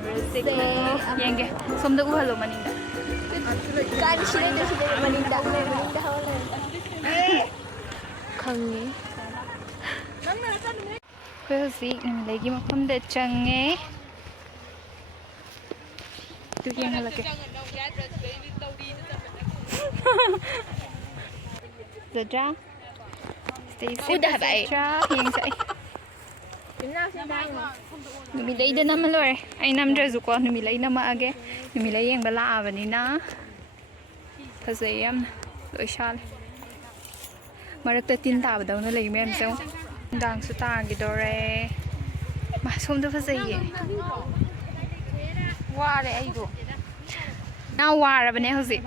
ꯁꯥꯟꯅꯔꯨꯔꯁꯦꯀꯣ ꯌꯦꯡꯒꯦ ꯁꯣꯝꯗ ꯎꯍꯜꯂꯣ ꯃꯅꯤꯡꯗ ꯀꯥꯏꯗ ꯁꯤꯗꯩꯗ ꯃꯅꯤꯡꯗ ꯍꯧꯔꯦ ꯈꯪꯉꯤ ꯑꯩꯈꯣꯏ ꯍꯧꯖꯤꯛ ꯅꯨꯃꯤꯠꯂꯩꯒꯤ ꯃꯐꯝꯗ ꯆꯪꯉꯦ ꯑꯗꯨ ꯌꯦꯡꯍꯜꯂꯛꯀꯦ ꯐꯖꯗ꯭ꯔꯥ ꯎꯗꯦ ꯍꯥꯏꯕ ꯑꯩ ꯐꯖꯗ꯭ꯔꯥ ꯌꯦꯡꯁꯦ ꯑꯩ ꯅꯨꯃꯤꯠꯂꯩꯗ ꯅꯝꯃ ꯂꯣꯏꯔꯦ ꯑꯩ ꯅꯝꯗ꯭ꯔꯁꯨꯀꯣ ꯅꯨꯃꯤꯠꯂꯩ ꯅꯝꯃꯛꯑꯒꯦ ꯅꯨꯃꯤꯠꯂꯩ ꯌꯦꯡꯕ ꯂꯥꯛꯑꯕꯅꯤꯅ ꯐꯖꯩ ꯌꯥꯝꯅ ꯂꯣꯏ ꯁꯥꯠꯂꯦ ꯃꯔꯛꯇ ꯇꯤꯟ ꯇꯥꯕꯗꯧꯅ ꯂꯩ ꯃꯌꯥꯝꯁꯦ ꯅꯨꯡꯗꯥꯡꯁꯨ ꯇꯥꯈꯤꯗꯣꯔꯦ ꯁꯣꯝꯗ ꯐꯖꯩꯌꯦ ꯋꯥꯔꯦ ꯑꯩꯗꯣ ꯌꯥꯝ ꯋꯥꯔꯕꯅꯦ ꯍꯧꯖꯤꯛ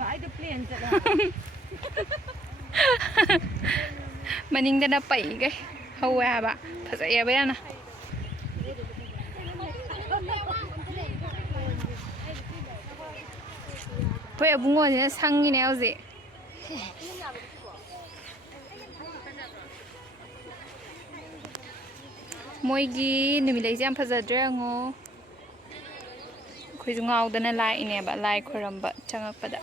ꯃꯅꯤꯡꯗꯅ ꯄꯩꯒꯩ ꯍꯧꯋꯦ ꯍꯥꯏꯕ ꯐꯖꯩꯑꯕ ꯌꯥꯝꯅ ꯑꯩꯈꯣꯏ ꯑꯕꯨꯡꯉꯣꯁꯤꯅ ꯁꯪꯉꯤꯅꯦ ꯍꯧꯖꯤꯛ ꯃꯣꯏꯒꯤ ꯅꯨꯃꯤꯠꯂꯩꯁꯦ ꯌꯥꯝ ꯐꯖꯗ꯭ꯔꯦ ꯌꯦꯡꯉꯣ ꯑꯩꯈꯣꯏꯁꯨ ꯉꯥꯎꯗꯅ ꯂꯥꯛꯏꯅꯦꯕ ꯂꯥꯏ ꯈꯣꯏꯔꯝꯕ ꯆꯪꯉꯛꯄꯗ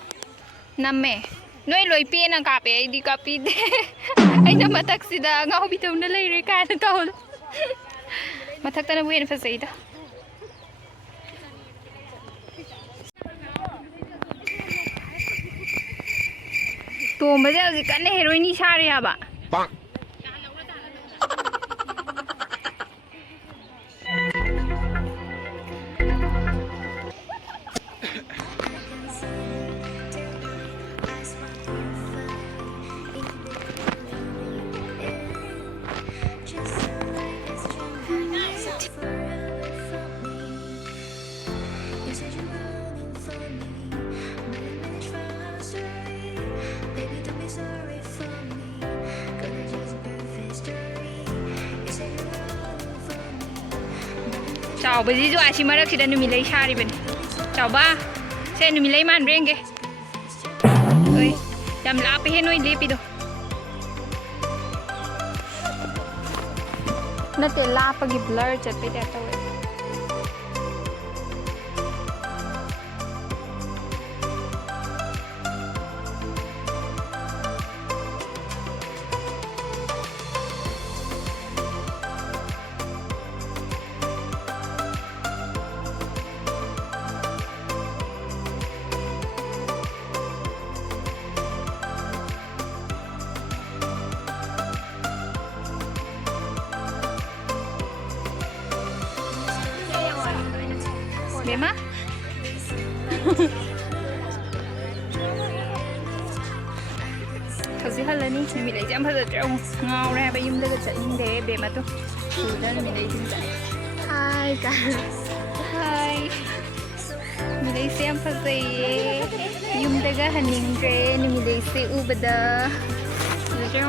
ꯅꯝꯃꯦ ꯅꯣꯏ ꯂꯣꯏ ꯄꯦꯅ ꯀꯥꯞꯄꯦ ꯑꯩꯗꯤ ꯀꯥꯞꯄꯤꯗꯦ ꯑꯩꯅ ꯃꯊꯛꯁꯤꯗ ꯉꯥꯎꯕꯤꯗꯧꯅ ꯂꯩꯔꯦ ꯀꯥꯏꯅ ꯇꯧꯍꯜꯂꯣ ꯃꯊꯛꯇꯅꯕꯨ ꯍꯦꯟꯅ ꯐꯖꯩꯗ ꯇꯣꯝꯕꯁꯦ ꯍꯧꯖꯤꯛ ꯀꯟꯅ ꯍꯦꯔꯣꯏꯅꯤ ꯁꯥꯔꯤ ꯍꯥꯏꯕ ꯆꯥꯎꯕꯁꯤꯁꯨ ꯑꯁꯤ ꯃꯔꯛꯁꯤꯗ ꯅꯨꯃꯤꯠꯂꯩ ꯁꯥꯔꯤꯕꯅꯤ ꯆꯥꯎꯕ ꯁꯦ ꯅꯨꯃꯤꯠꯂꯩ ꯃꯥꯟꯕ꯭ꯔꯥ ꯌꯦꯡꯒꯦ ꯍꯣꯏ ꯌꯥꯝ ꯂꯥꯞꯄꯦꯍꯦ ꯅꯣꯏ ꯂꯦꯞꯄꯤꯗꯣ ꯅꯠꯇꯦ ꯂꯥꯞꯄꯒꯤ ꯕ꯭ꯂꯔ ꯆꯠꯄꯩ ꯇꯥꯏꯞ ꯇꯧꯋꯦ ꯕꯦꯝꯃ ꯍꯧꯖꯤꯛ ꯍꯜꯂꯅꯤ ꯅꯨꯃꯤꯠꯂꯩꯁꯦ ꯌꯥꯝ ꯐꯖꯗ꯭ꯔꯦ ꯉꯥꯎꯔꯦ ꯍꯥꯏꯕ ꯌꯨꯝꯗꯒ ꯆꯠꯅꯤꯡꯗꯦ ꯕꯦꯝꯃꯗꯣ ꯁꯨꯗ ꯅꯨꯃꯤꯠꯂꯩꯁꯤꯡꯁꯦ ꯍꯥꯏ ꯍꯥꯏ ꯅꯨꯃꯤꯠꯂꯩꯁꯦ ꯌꯥꯝ ꯐꯖꯩꯌꯦ ꯌꯨꯝꯗꯒ ꯍꯟꯅꯤꯡꯗ꯭ꯔꯦ ꯅꯨꯃꯤꯠꯂꯩꯁꯦ ꯎꯕꯗ ꯐꯖꯗ꯭ꯔꯦ